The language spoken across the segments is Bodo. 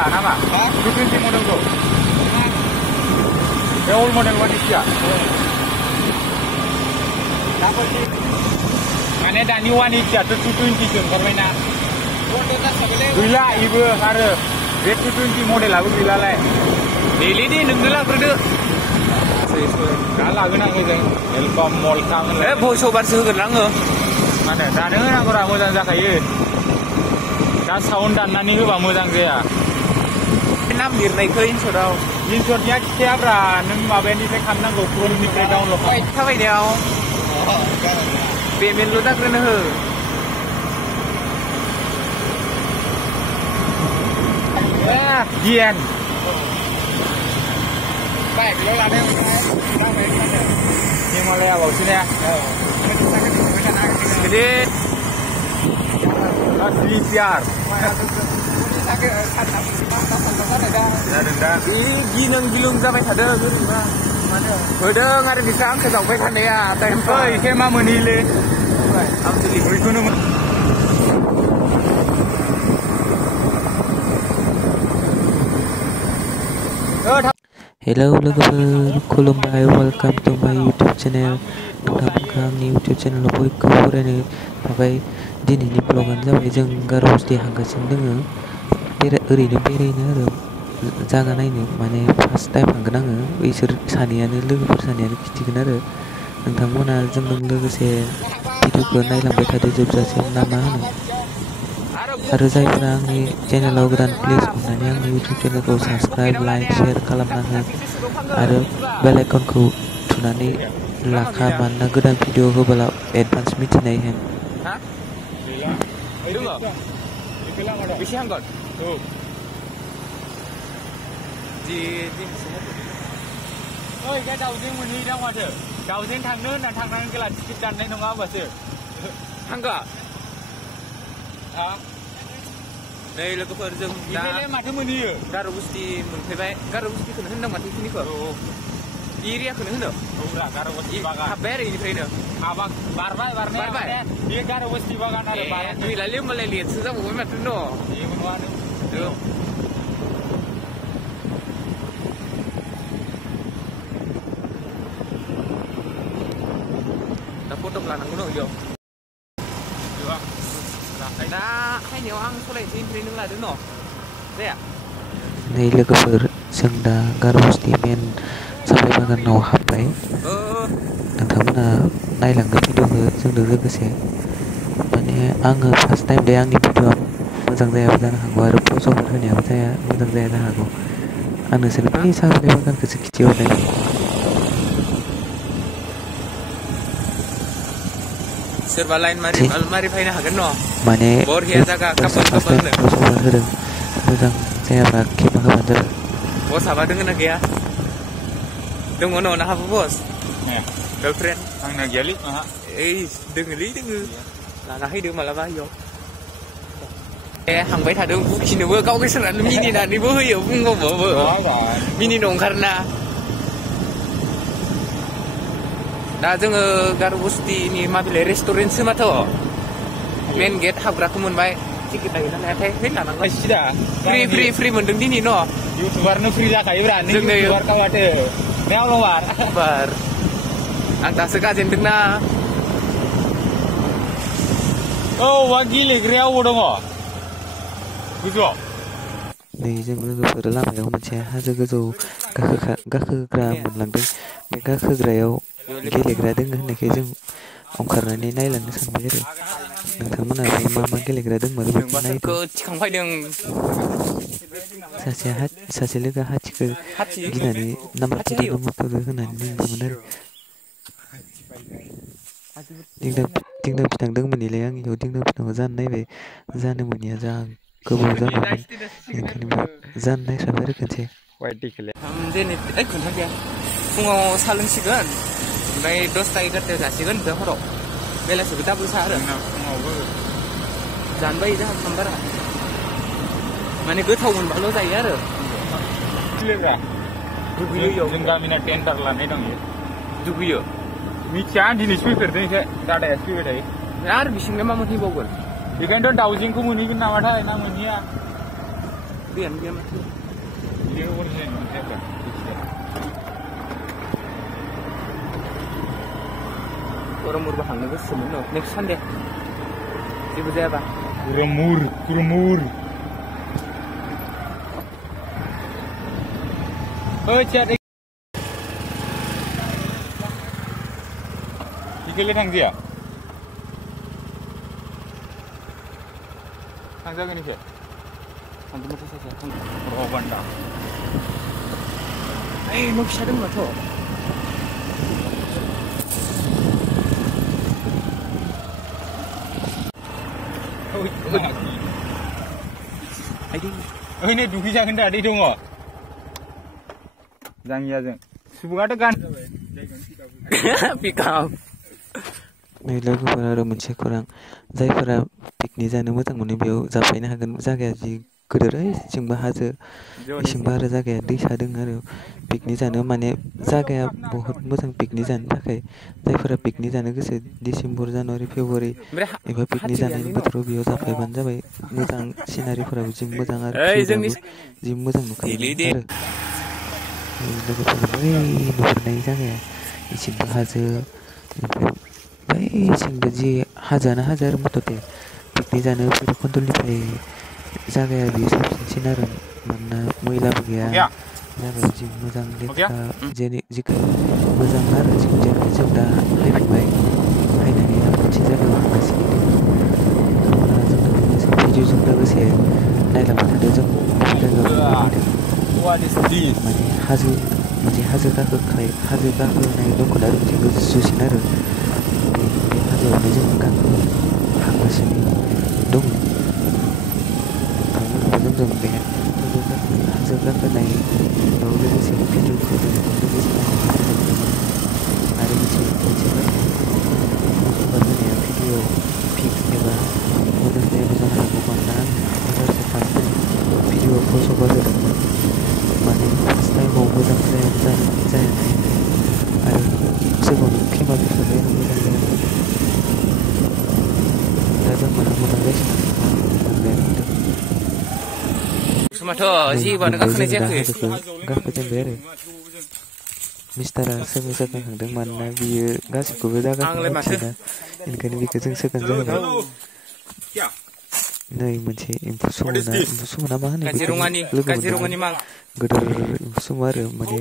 modela nama? 220 model tuh. Old model one is ya. Mana dani one is ya, 220 jam karena gila ibu ada. 220 model aku gila lah. Daily di nunggulah berdua. Kalah guna aku jeng. Welcome mall kang. voice over seger lango. Mana? Danengin aku ramu dan zakai. Dah sound dan nani ke bamu jang saya. Nam lirai ke insur-nya setiap ran, maben di sekan nang gopur ni pre download. Kapai dia. Payment lu tak kena he. Gian. Baik, lo lah ni. Ni mulai awal sini ya. Jadi, asli PR. ginang gilung sampai ada udah nggak bisa ke sampai kan ya tempo Ike mah menile Hello logofer, खुलुमबाय, welcome to my YouTube channel. नोंथांमोनखौ आंनि YouTube channel आव बयखौबो बरायनो थाबाय। दिनैनि ब्लगानो जाबाय जों गार'हस्ती थांगासिनो दोङो ओरैनो बेरायनो आरो जागा नायनो माने फार्स्ट टाइम थांगोन आङो इसोर सानैयानो लोगोफोर सानैयानो खिथिगोन आरो नोंथांमोना जोंजों लोगोसे भिडिअखौ नायलांबाय थादो जोबजासिम ना मा होनो आरो जायफोरा आंनि चेनेलाव गोदान प्लिज अननानै आंनि YouTube चेनेलखौ साबस्क्राइब लाइक शेयार खालामना हो आरो बेल आइकनखौ थुनानै लाखा मानोना गोदान भिडिअ होबोला एडभान्स मिथिनाय हेन Bisianggot. Tuh. Di Oi, cái đầu tiên mình đi ra ngoài thử. Đầu tiên thằng nữa là thằng cái là cái chân này nó ngáo vào sự. Hangga. Đó. Đây là cái phần rừng Ini mà thứ mình đi. Garobusti menfaibai. Garobusti kena hendak mati sini kok. Iri kena hendak. Ura Garobusti bagan. Kabar ini trainer. Abang barbai. Dia Garobusti bagan ada bagan. Ini lalu mulai lihat susah bukan macam no. Iya benar. Tuh. Dah foto pelan aku nak yo. Dah, hai nhiều ăn số này xin trainer là đứng nọ. Đây à? Này लोगोफोर जों दा गार'हस्ती मेन साफाय बागानाव हाबबाय नोंथांमोना नायलांनो भिडिअखौ जोंजों लोगोसे माने आङो फार्स्ट टाइम दे आंनि भिडिअआ मोजां जायाबो जानो हागौ आरो पस्टफोर होनायाबो मोजां जाया जानो हागौ आं नोंसोरनो बै साफाय बागानखौसो खिथिहरनाय सोरबा लाइन मारि फैनो हागोन न' माने बरहिया जागा कापल होनो पस्टफोर होदों मोजां जायाब्ला खेमा होबानो जाबाय बस हाबा दोङो ना गैया दङ न' ना हाबो बस गर्लफ्रेन्ड Angna geli. दोङोलै दोङो लाना फैदो मालाबा इयाव हांबाय थादों बुखिनोबो गाव गोसोनानै मिनिनानैबो होयो बुंबाबो मिनिनो ओंखारना दा जोङो गार'बस्तिनि माबिले रेस्टुरेन्टसो माथो मेन गेट हाबग्राखौ मोनबाय टिकेट लायोना लायाथाय है लानांबाय सिदा फ्रि मोनदों दिनै न' YouTuberनो फ्रि जाखायोब्रा नों YouTuber कावाथो मेव लवार बार आं दासो गाजेनदोंना औ वा गेलेग्राया अबाव दङ गोजौआव नै जों लोगोफोर लामायाव मोनसे हाजो गोजौ गाखोग्रा मोनलांदों बे गाखोग्रायाव गेलेग्रा दोङो होननायखाय जों ओंखारनानै नायलांनो सानबाय आरो नोंथांमोनाबो मा गेलेग्रा दंमारो बेखौ नायदो थिखांफैदों सासे लोगोआ हाथिखौ गिनानै नाम्बार होनानै बुंदोंमोन आरो दिंदां फिथांदोंमोन इलाय आं इयाव दिंदां फिथांखौ जानो नायबाय जानो मोनिया जा गोबाव जाबायमोन ओंखायनो जानो नायस्राबाय आरो खनसे खोन्था गैया फुङाव सा लोंसिगोन ओमफ्राय 10टा 11टायाव जासिगोन ओमफ्राय हराव बेलासिबो दाबो सा आरो जानो बायो जोंहा खामबारा माने गोथाव मोनबाल' जायो आरो दुगैयो जों गामिना टेन्डार लानाय दं दुगैयो मिथिया आं दिनैसो फैफेरदों एसे दादायासो फैबाय थायो आरो बिसिनिफ्राय मा मोनहैबावगोन बेखायनोथ' दाउजेंखौ मोनहैगोन नामाथाय ना मोनहैया दैयानो गैया माथो बियो अरिजिनेल मोनखायाखै गरमुरबो थांनो गोसोमोन न नेक्स्ट सानडे जेबो जायाबा कुरमुर ओइ चिया इखोलाय थांजाया थांजागोन इखो थांगोन माथो सासेया थांगोन रबान्दा ओइ न' फिसा दं माथो ओइनो दुगैजागोन दा दै दङ जाङियाजों सुबुङाथ' गान पिकआप नै लोगोफोर आरो मोनसे खौरां जायफोरा पिकनिक जानो मोजां मोनो बेयाव जाफैनो हागोन जायगाया जि गोदोर इसिंबो हाजो इसिंबो आरो जायगाया दैसा दङ आरो पिकनिक जानो माने जायगाया बहुत मोजां पिकनिक जानो थाखाय जायफोरा पिकनिक जानो गोसो डिसेम्बर जानुवारि फेब्रुवारि एबा पिकनिक जानायनि बोथोराव बेयाव जाफैबानो जाबाय मोजां सिनारिफोराबो जि मोजां आरो भिउआबो जि मोजां नुखायो आरो लोगोफोर बै नुहुरनाय जायगाया इसिंबो हाजो ओमफ्राय बैसिंबो जि हाजोआनो हाजो आरो मथथे पिकनिक जानो भैरबखुन्डनिफ्राय जायगाया बेयो साबसिनसिन आरो मानोना मैलाबो गैया जायगायाव जि मोजां लेथ्रा जिखौ मोजां आरो जेनेबा जों दा हायफैबाय हायनानै आं मोनसे जायगायाव थांगासिनो नोंथांमोना जोंनो लोगोसे भिडिअजों लोगोसे नायलांबाय थादों जों माने हाजो मोनसे हाजो गाखोनाय दंखोन आरो मोनसे गोजौसिन आरो बे हाजोआवनो जों थांगासिनो दं नोंथांमोनखौ जों बे हाजो गाखोनायाव लोगोसे भिडिअखौ लोगोसे आरो मोनसे होनाया भिडिअ पिक एबा मोजां जायाबो जानो हागौ मानोना आं एबारसो फार्स्ट भिडिअ फस'बार होदोंमोन माने फार्स्ट टाइमाव मोजां जायाखै आरो सिगाङावनो केमेरा फोसाबनाया मोजां जायाखै दा जों मोजां जासिगोन माथो जेबोआनो गाखोनाय जायाखै गाखोजेनबाय आरो मिस्टारा सोरबा सोखांदों मानोना बियो गासिखौबो जागासिनो मिथियोना ओंखायनो बेखौ जों सोखां जाबाय नै मोनसे एम्फौ सुमुना मा होनो काजिरङानि मां गोदोर एम्फौ सुमु आरो माने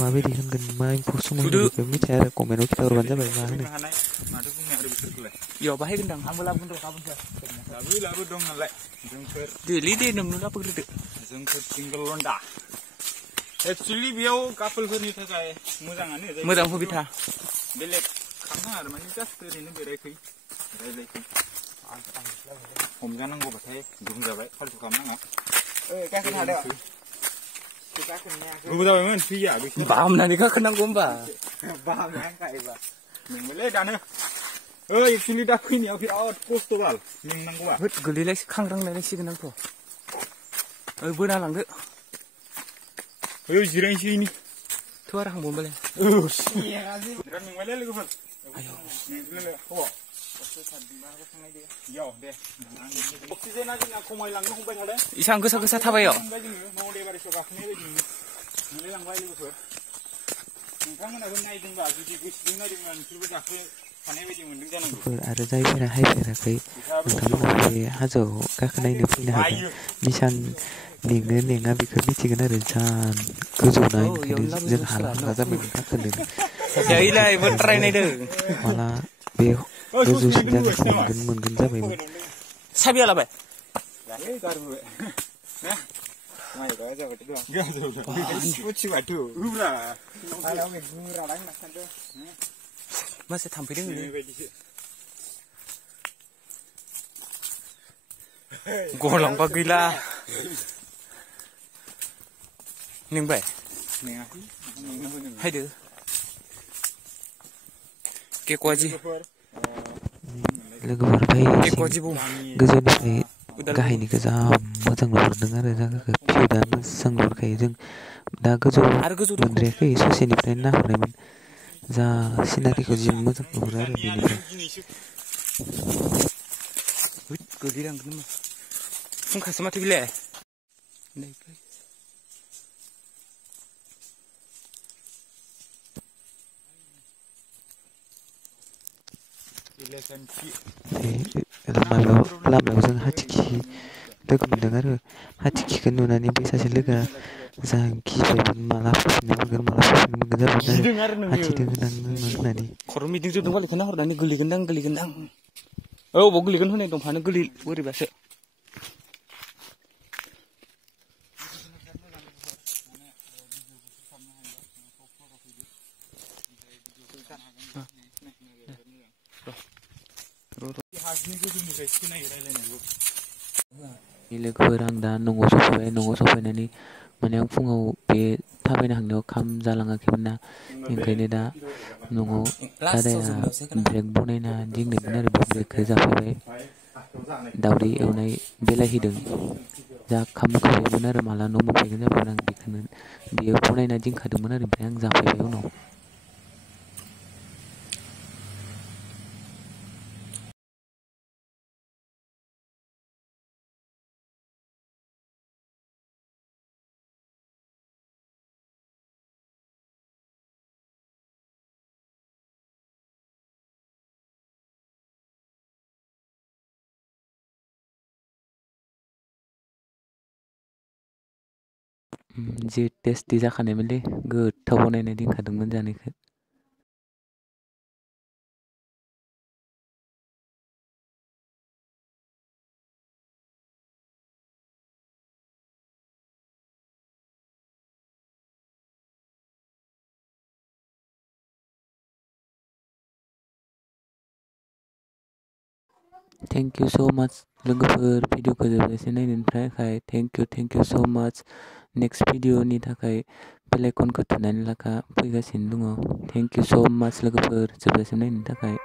माबायदि होनगोन मा एम्फौ सुमु होनो बेखौ मिथिया आरो कमेन्टआव खिन्थाहरबानो जाबाय मा होनो इयाव बाहायगोनदां आंबो लाबोगोन र' गाबोनसो लाबो दं नालाय जोंफोर देलै दे नोंनो लाबोग्रोदो जोंफोर सिंगल लन्डा एक्चुअलि बेयाव कापोलफोरनि थाखाय मोजाङानो मोजां सुबिदा बेलेग खालामनाङा आरो माने जास्ट ओरैनो बेरायफै रायज्लायफै हमजानांगौबाथाय बुंजाबाय फाल्थु खालामनाङा गाखोनो हादों गोबाव जाबायमोन फैया बामनानै गाखोनांगौ होमबा नोंलाय दानो एक्चुअलि दा फैनायाव बिराद खस्थ' बाल मेंनांगौआ गोलैलायसि खांग्रांलायलायसिगोन आंथ' बोना लांदो जिरायनोसैनि थ' आरो हांबावबालाय बिराद मेंबायलै लोगोफोर अक्सिजेना जोंना खमायलांनो हमबाय थादों इसां गोसा गोसा थाबाय मोनलायलांबाय लोगोफोर नोंथांमोनाबो नायदोंबा जुदि गोसोजों नायदोंबा नोंसोरबो गाखोफानाय बायदि मोनदों जानांगौ आरो जायफोरा हायफेराखै नोंथांमोना बे हाजोआव गाखोनायनो फैनो हागोन बेसां मेङा बेखौ मिथिगोन आरो जान गोजौनाय ओंखायनो जों हाला जाबाय गाखोनो ट्राय नायदों माला बे गोजौसिन जायगाखौ मोनगोन जाबायमोन साबिया लाबाय मासे थांफैदों गलांबा गैला मेंबाय हायदो केकवाजि लोगोफोर फै गोजौनिफ्राय गाहायनिखौ जा मोजां नुहुरदों आरो जायगाखौ भिउ दा मोजां नुहुरखायो जों दा गोजौ मोनद्रायाखै ससेनिफ्रायनो नाहरनायमोन जा सिनारिखौ जि मोजां नुहुरो आरो बेनिफ्राय गोलैलांगोन फुंखासो माथो बिलाय लामायाव जों हाथिखि लोगो मोनदों आरो हाथिखिखौ नुनानै बै सासे लोगोआ जा गिबायमोन माला फैफिननो मोनगोन जाबायमोन आरो हाथिदों होननानै खर' मिदिं जोबदोंबा लेखा हरनानै गोलैगोनदां औ बाव गोलैगोन होनाय दंफांआनो बोरैबासो लोगोफोर आं दा न'आव सफैनानै माने आं फुङाव बे थाबायनो थांनायाव खाम जालाङाखैमोन ना ओंखायनो दा न'आव दादाया ब्रेक बनायना दिंदोंमोन आरो बे ब्रेकखौ जाफैबाय दावदै एवनाय बेलाहिदों जा खाम उखैबायमोन आरो माला न' मोनफैगोन जाबायमोन आं बेखौनो बेयो बनायना दिंखादोंमोन आरो ओमफ्राय आं जाफैबाय उनाव जि टेस्टि जाखानायमोनलै गोथाव बनायना दिंखादोंमोन जानायखौ थेंक इउ स' माच लोगोफोर भिडिअखौ जोबजासे नायनायनि थाखाय थेंक इउ स' माच नेक्स्ट भिडिअनि थाखाय बेल आइकनखौ थुनानै लाखा फैगासिनो दङ थेंक इउ स' माच लोगोफोर जोबजासिम नायनायनि थाखाय